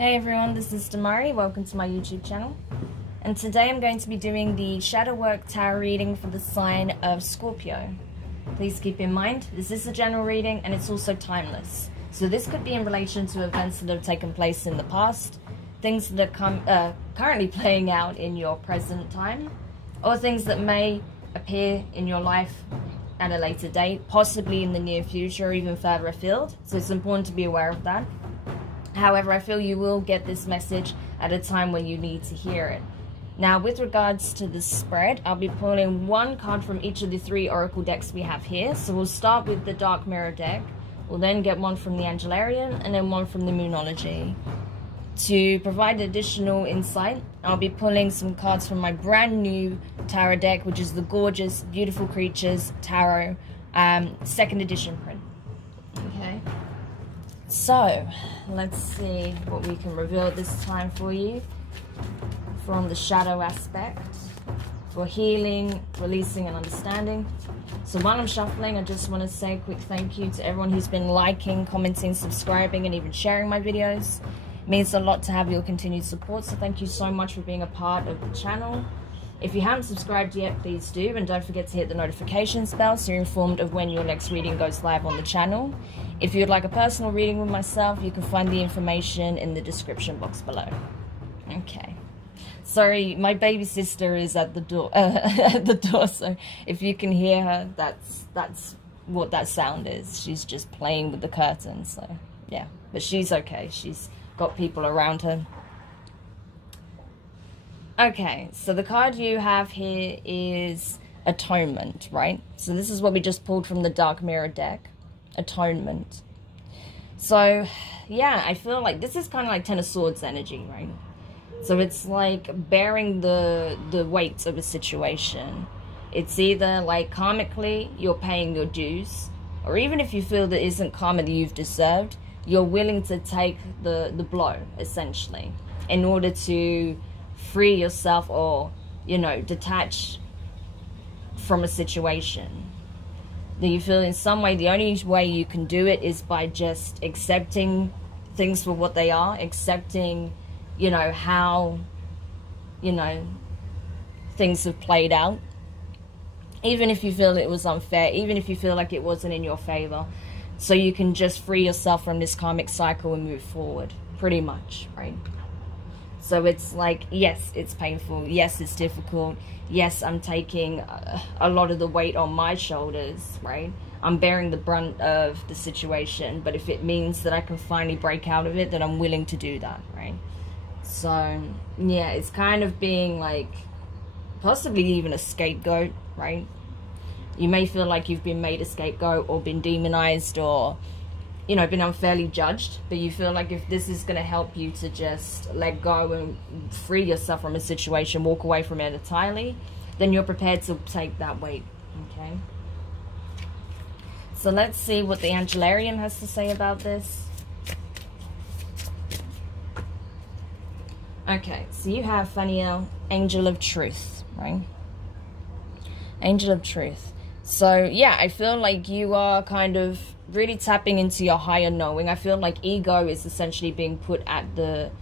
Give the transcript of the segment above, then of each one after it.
Hey everyone, this is Demari. Welcome to my YouTube channel. And today I'm going to be doing the Shadow Work Tarot reading for the sign of Scorpio. Please keep in mind, this is a general reading and it's also timeless. So this could be in relation to events that have taken place in the past, things that are currently playing out in your present time, or things that may appear in your life at a later date, possibly in the near future or even further afield. So it's important to be aware of that. However, I feel you will get this message at a time when you need to hear it. Now, with regards to the spread, I'll be pulling one card from each of the three oracle decks we have here. So we'll start with the Dark Mirror deck. We'll then get one from the Angelarium and then one from the Moonology. To provide additional insight, I'll be pulling some cards from my brand new tarot deck, which is the gorgeous, beautiful creatures tarot, 2nd edition print. Okay. So, let's see what we can reveal this time for you from the shadow aspect, for healing, releasing, and understanding. So while I'm shuffling, I just want to say a quick thank you to everyone who's been liking, commenting, subscribing, and even sharing my videos. It means a lot to have your continued support, so thank you so much for being a part of the channel. If you haven't subscribed yet, please do, and don't forget to hit the notifications bell so you're informed of when your next reading goes live on the channel. If you'd like a personal reading with myself, you can find the information in the description box below. Okay. Sorry, my baby sister is at the door, so if you can hear her, that's what that sound is. She's just playing with the curtains, so yeah. But she's okay. She's got people around her. Okay, so the card you have here is Atonement, right? So this is what we just pulled from the Dark Mirror deck. Atonement. So, yeah, I feel like this is kind of like Ten of Swords energy, right? So it's like bearing the weight of a situation. It's either like karmically you're paying your dues, or even if you feel that isn't karma that you've deserved, you're willing to take the blow, essentially, in order to free yourself or, you know, detach from a situation that you feel in some way. The only way you can do it is by just accepting things for what they are, accepting, you know, how, you know, things have played out. Even if you feel it was unfair, even if you feel like it wasn't in your favor, so you can just free yourself from this karmic cycle and move forward, pretty much, right? So it's like, yes, it's painful. Yes, it's difficult. Yes, I'm taking a lot of the weight on my shoulders, right? I'm bearing the brunt of the situation. But if it means that I can finally break out of it, then I'm willing to do that, right? So, yeah, it's kind of being like possibly even a scapegoat, right? You may feel like you've been made a scapegoat or been demonized or, you know, been unfairly judged, but you feel like if this is going to help you to just let go and free yourself from a situation, walk away from it entirely, then you're prepared to take that weight, okay? So let's see what the Angelarium has to say about this. Okay, so you have Faniel, Angel of Truth, right? Angel of Truth. So, yeah, I feel like you are kind of really tapping into your higher knowing. I feel like ego is essentially being put at the,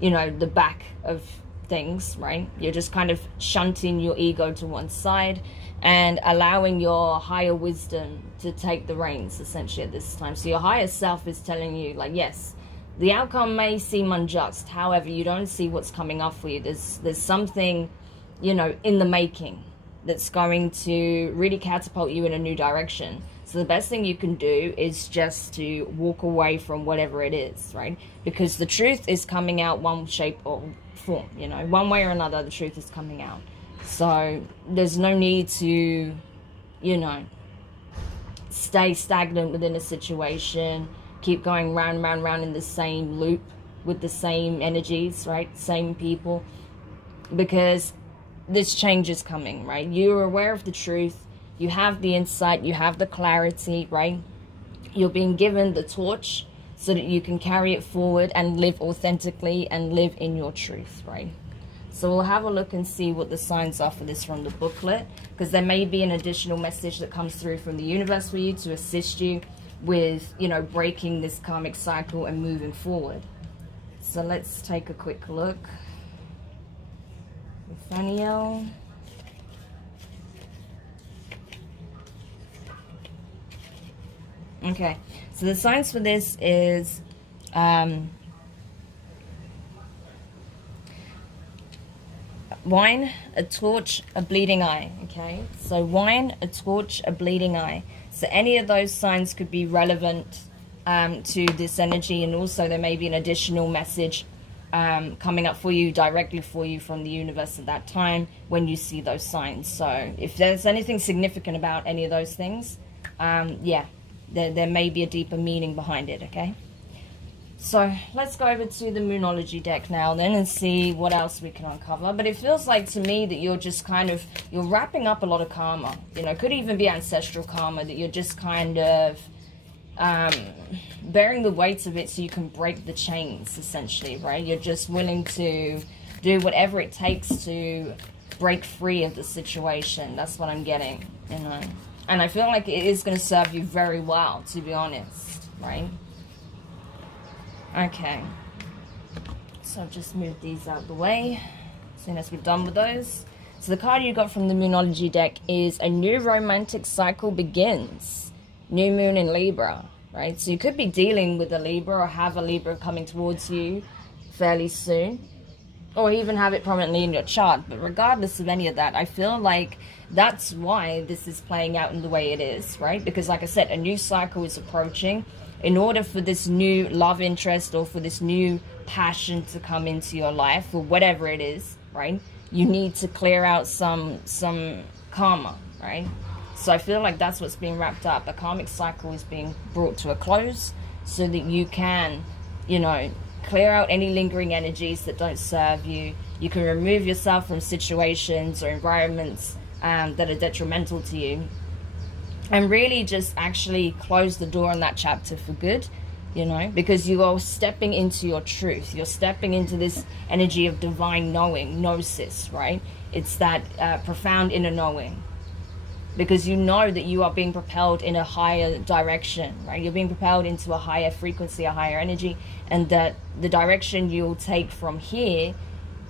you know, the back of things, right? You're just kind of shunting your ego to one side and allowing your higher wisdom to take the reins, essentially, at this time. So your higher self is telling you, like, yes, the outcome may seem unjust. However, you don't see what's coming up for you. There's something, you know, in the making that's going to really catapult you in a new direction. So the best thing you can do is just to walk away from whatever it is, right? Because the truth is coming out one shape or form, you know, one way or another, the truth is coming out. So there's no need to, you know, stay stagnant within a situation, keep going round and round and round in the same loop with the same energies, right? Same people, because this change is coming, right? You're aware of the truth. You have the insight. You have the clarity, right? You're being given the torch so that you can carry it forward and live authentically and live in your truth, right? So we'll have a look and see what the signs are for this from the booklet, because there may be an additional message that comes through from the universe for you to assist you with, you know, breaking this karmic cycle and moving forward. So let's take a quick look. Nathaniel. Okay, so the signs for this is wine, a torch, a bleeding eye. Okay, so wine, a torch, a bleeding eye. So any of those signs could be relevant to this energy, and also there may be an additional message coming up for you, directly for you from the universe at that time when you see those signs. So if there's anything significant about any of those things, yeah, there may be a deeper meaning behind it, okay? So let's go over to the Moonology deck now then and see what else we can uncover. But it feels like to me that you're just kind of, you're wrapping up a lot of karma. You know, it could even be ancestral karma, that you're just kind of bearing the weight of it so you can break the chains, essentially, right? You're just willing to do whatever it takes to break free of the situation. That's what I'm getting, you know. And I feel like it is going to serve you very well, to be honest, right? Okay. So I've just moved these out of the way as soon as we're done with those. So the card you got from the Moonology deck is a new romantic cycle begins. New moon in Libra, right? So you could be dealing with a Libra or have a Libra coming towards you fairly soon, or even have it prominently in your chart. But regardless of any of that, I feel like that's why this is playing out in the way it is, right? Because like I said, a new cycle is approaching. In order for this new love interest or for this new passion to come into your life, or whatever it is, right, you need to clear out some karma, right? So I feel like that's what's being wrapped up. A karmic cycle is being brought to a close so that you can, you know, clear out any lingering energies that don't serve you. You can remove yourself from situations or environments that are detrimental to you, and really just actually close the door on that chapter for good, you know, because you are stepping into your truth. You're stepping into this energy of divine knowing, gnosis, right? It's that profound inner knowing, because you know that you are being propelled in a higher direction, right? You're being propelled into a higher frequency, a higher energy, and that the direction you'll take from here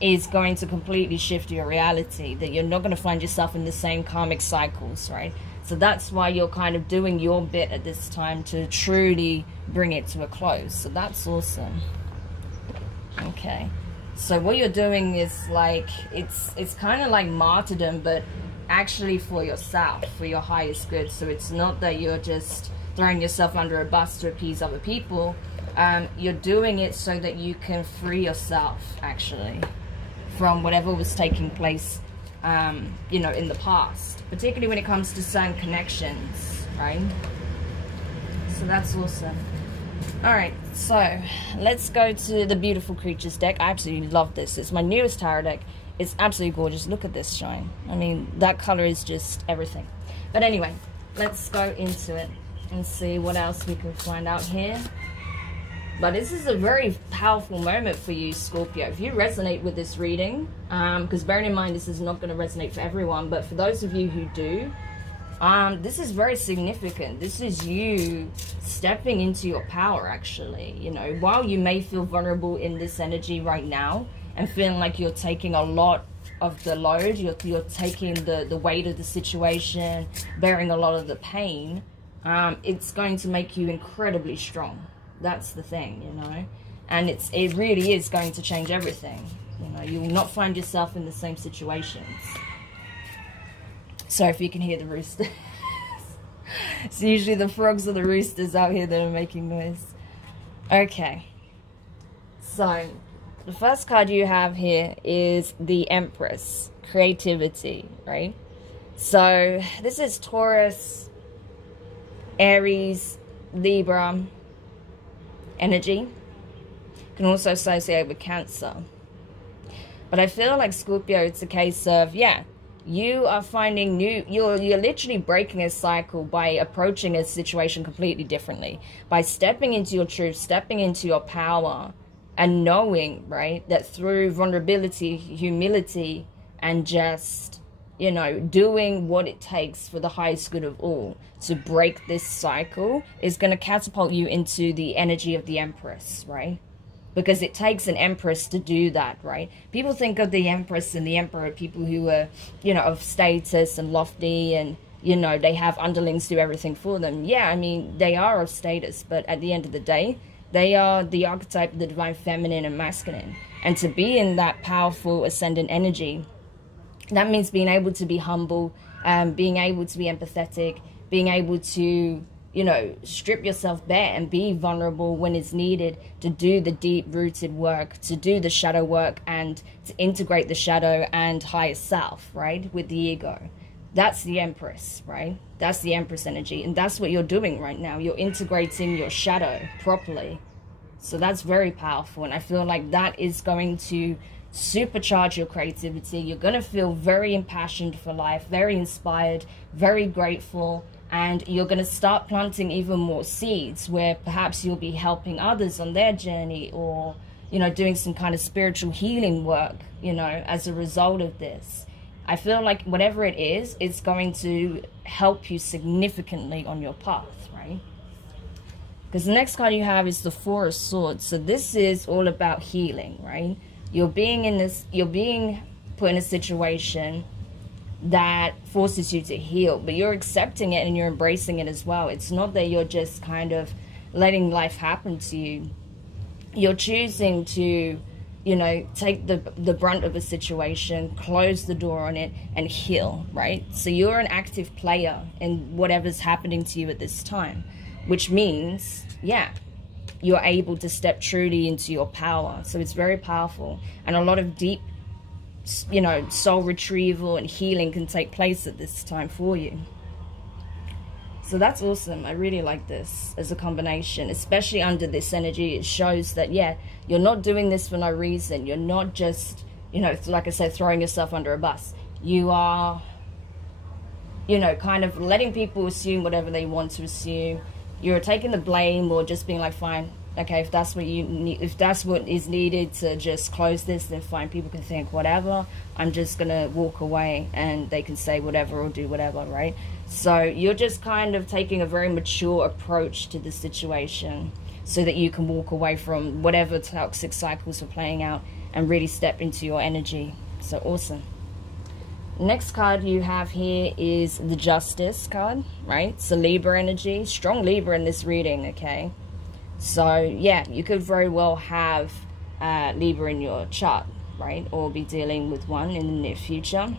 is going to completely shift your reality, that you're not going to find yourself in the same karmic cycles, right? So that's why you're kind of doing your bit at this time to truly bring it to a close. So that's awesome. Okay. So what you're doing is like, it's kind of like martyrdom, but actually for yourself, for your highest good. So it's not that you're just throwing yourself under a bus to appease other people. You're doing it so that you can free yourself, actually, from whatever was taking place, you know, in the past, particularly when it comes to certain connections, right? So that's awesome. All right, so let's go to the Beautiful Creatures deck. I absolutely love this. It's my newest tarot deck. It's absolutely gorgeous. Look at this shine. I mean, that color is just everything. But anyway, let's go into it and see what else we can find out here. But this is a very powerful moment for you, Scorpio. If you resonate with this reading, because bearing in mind this is not going to resonate for everyone, but for those of you who do, this is very significant. This is you stepping into your power, actually. You know, while you may feel vulnerable in this energy right now and feeling like you're taking a lot of the load, you're taking the weight of the situation, bearing a lot of the pain, it's going to make you incredibly strong. That's the thing, you know, and it really is going to change everything. You know, you will not find yourself in the same situations. So if you can hear the roosters, it's usually the frogs or the roosters out here that are making noise. Okay, so the first card you have here is the Empress, creativity, right? So this is Taurus, Aries, Libra energy. Can also associate with Cancer. But I feel like, Scorpio, it's a case of, yeah, you are finding new, you're literally breaking a cycle by approaching a situation completely differently, by stepping into your truth, stepping into your power, and knowing, right, that through vulnerability, humility, and just, you know, doing what it takes for the highest good of all to break this cycle is going to catapult you into the energy of the Empress, right? because it takes an empress to do that, right? People think of the empress and the emperor, people who are, you know, of status and lofty, and, you know, they have underlings do everything for them. Yeah, I mean, they are of status, but at the end of the day, they are the archetype of the divine feminine and masculine. And to be in that powerful ascendant energy, that means being able to be humble, being able to be empathetic, being able to, you know, strip yourself bare and be vulnerable when it's needed, to do the deep-rooted work, to do the shadow work, and to integrate the shadow and higher self, right, with the ego. That's the Empress, right? That's the Empress energy, and that's what you're doing right now. You're integrating your shadow properly. So that's very powerful, and I feel like that is going to supercharge your creativity. You're going to feel very impassioned for life, very inspired, very grateful, and you're going to start planting even more seeds where perhaps you'll be helping others on their journey, or, you know, doing some kind of spiritual healing work, you know, as a result of this. I feel like whatever it is, it's going to help you significantly on your path, right? Because the next card you have is the Four of Swords. So this is all about healing, right? You're being put in a situation that forces you to heal, but you're accepting it and you're embracing it as well. It's not that you're just kind of letting life happen to you. You're choosing to, you know, take the brunt of a situation, close the door on it, and heal, right? So you're an active player in whatever's happening to you at this time, which means, yeah, you're able to step truly into your power. So it's very powerful, and a lot of deep, you know, soul retrieval and healing can take place at this time for you. So that's awesome. I really like this as a combination, especially under this energy. It shows that, yeah, you're not doing this for no reason. You're not just, you know, like I said, throwing yourself under a bus. You are, you know, kind of letting people assume whatever they want to assume. You're taking the blame, or just being like, fine, okay, if that's what you need, if that's what is needed to just close this, then fine, people can think whatever. I'm just gonna walk away, and they can say whatever or do whatever, right? So you're just kind of taking a very mature approach to the situation so that you can walk away from whatever toxic cycles are playing out and really step into your energy. So awesome. Next card you have here is the Justice card, right? So Libra energy, strong Libra in this reading, okay? So yeah, you could very well have Libra in your chart, right? Or be dealing with one in the near future.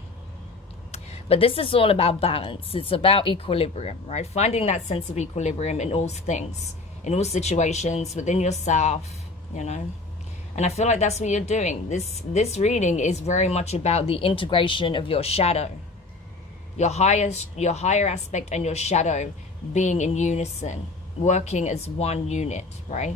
But this is all about balance. It's about equilibrium, right? Finding that sense of equilibrium in all things, in all situations, within yourself, you know? And I feel like that's what you're doing. This reading is very much about the integration of your shadow. Your higher aspect and your shadow being in unison, working as one unit, right?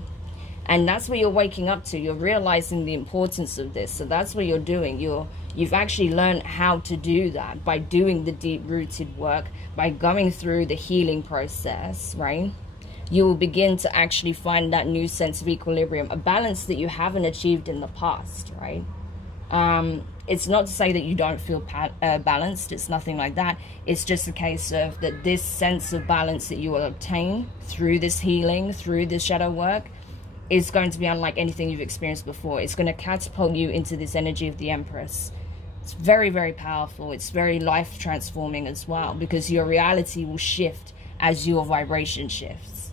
And that's what you're waking up to. You're realizing the importance of this. So that's what you're doing. You've actually learned how to do that by doing the deep-rooted work, by going through the healing process, right? You will begin to actually find that new sense of equilibrium, a balance that you haven't achieved in the past, right? It's not to say that you don't feel balanced. It's nothing like that. It's just a case of that this sense of balance that you will obtain through this healing, through this shadow work, is going to be unlike anything you've experienced before. It's going to catapult you into this energy of the Empress. It's very, very powerful. It's very life transforming as well, because your reality will shift as your vibration shifts.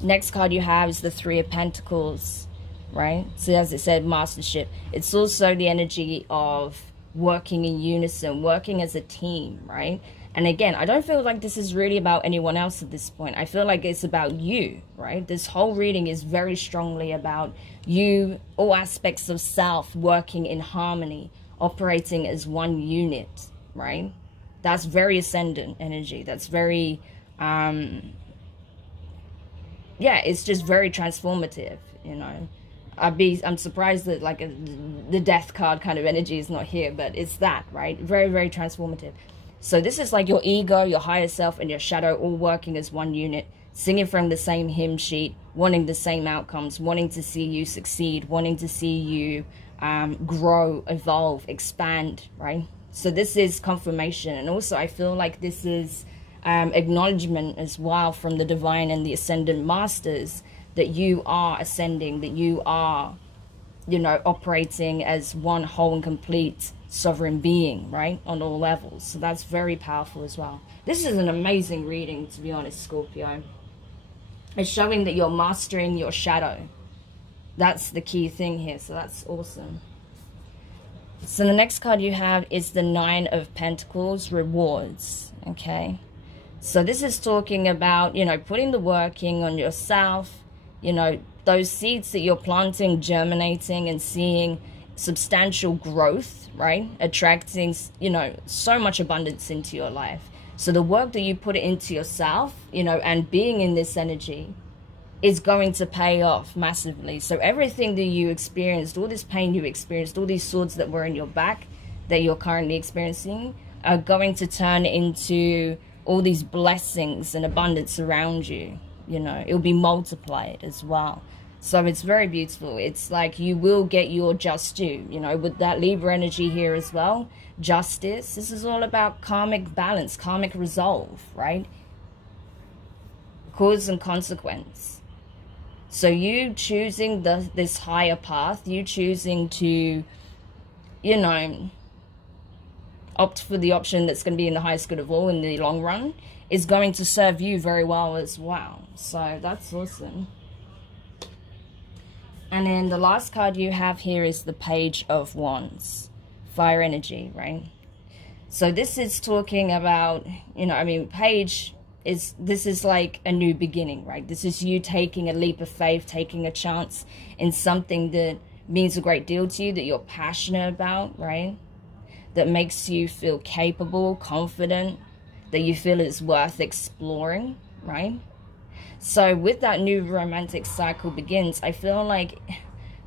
Next card you have is the Three of Pentacles, right? So as it said, mastership. It's also the energy of working in unison, working as a team, right? And again, I don't feel like this is really about anyone else at this point. I feel like it's about you, right? This whole reading is very strongly about you, all aspects of self working in harmony, operating as one unit, right? That's very ascendant energy. That's very, yeah, it's just very transformative, you know. I'm surprised that like the death card kind of energy is not here, but it's that, right? Very, very transformative. So this is like your ego, your higher self, and your shadow all working as one unit, singing from the same hymn sheet, wanting the same outcomes, wanting to see you succeed, wanting to see you grow, evolve, expand, right? So this is confirmation. And also I feel like this is acknowledgement as well from the divine and the ascendant masters that you are ascending, that you are, you know, operating as one whole and complete sovereign being, right, on all levels. So that's very powerful as well. This is an amazing reading, to be honest, Scorpio. It's showing that you're mastering your shadow. That's the key thing here, so that's awesome. So the next card you have is the Nine of Pentacles, rewards, okay? So this is talking about, you know, putting the working on yourself, you know, those seeds that you're planting, germinating and seeing substantial growth, right? Attracting, you know, so much abundance into your life. So the work that you put into yourself, you know, and being in this energy is going to pay off massively. So everything that you experienced, all this pain you experienced, all these swords that were in your back that you're currently experiencing are going to turn into all these blessings and abundance around you. You know, it'll be multiplied as well. So it's very beautiful. It's like you will get your just due, you know, with that Libra energy here as well. Justice. This is all about karmic balance, karmic resolve, right? Cause and consequence. So you choosing this higher path, you choosing to, you know, opt for the option that's going to be in the highest good of all in the long run, is going to serve you very well as well. So that's awesome. And then the last card you have here is the Page of Wands. Fire energy, right? So this is talking about, you know, I mean, Page is, this is like a new beginning, right? This is you taking a leap of faith, taking a chance in something that means a great deal to you, that you're passionate about, right? That makes you feel capable, confident, that you feel is worth exploring, right? So with that new romantic cycle begins, I feel like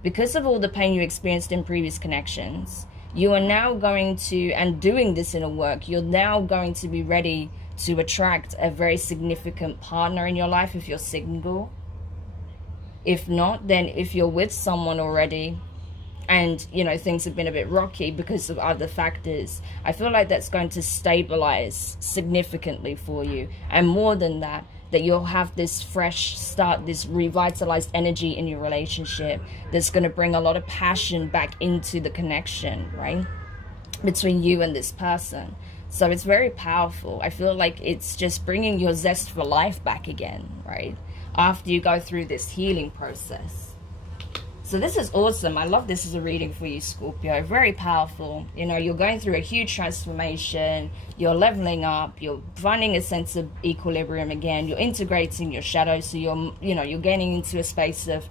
because of all the pain you experienced in previous connections, you are now going to, and doing this inner work, you're now going to be ready to attract a very significant partner in your life if you're single. If not, then if you're with someone already and, you know, things have been a bit rocky because of other factors, I feel like that's going to stabilize significantly for you. And more than that, that you'll have this fresh start, this revitalized energy in your relationship that's going to bring a lot of passion back into the connection, right, between you and this person. So it's very powerful. I feel like it's just bringing your zest for life back again, right, after you go through this healing process. So this is awesome. I love this as a reading for you, Scorpio. Very powerful. You know, you're going through a huge transformation. You're leveling up. You're finding a sense of equilibrium again. You're integrating your shadow. So you're, you know, you're getting into a space of,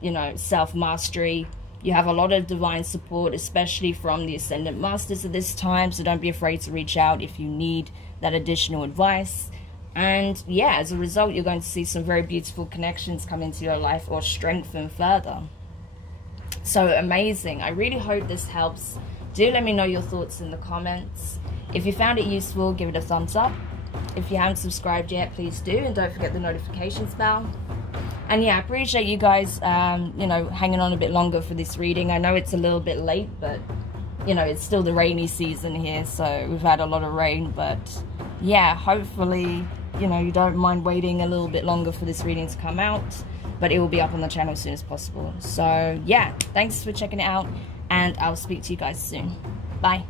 you know, self-mastery. You have a lot of divine support, especially from the Ascendant Masters at this time. So don't be afraid to reach out if you need that additional advice. And yeah, as a result, you're going to see some very beautiful connections come into your life or strengthen further. So amazing. I really hope this helps. Do let me know your thoughts in the comments. If you found it useful, give it a thumbs up. If you haven't subscribed yet, please do. And don't forget the notifications bell. And yeah, I appreciate you guys, you know, hanging on a bit longer for this reading. I know it's a little bit late, but, you know, it's still the rainy season here. So we've had a lot of rain, but yeah, hopefully, you know, you don't mind waiting a little bit longer for this reading to come out, but it will be up on the channel as soon as possible. So yeah, thanks for checking it out, and I'll speak to you guys soon. Bye.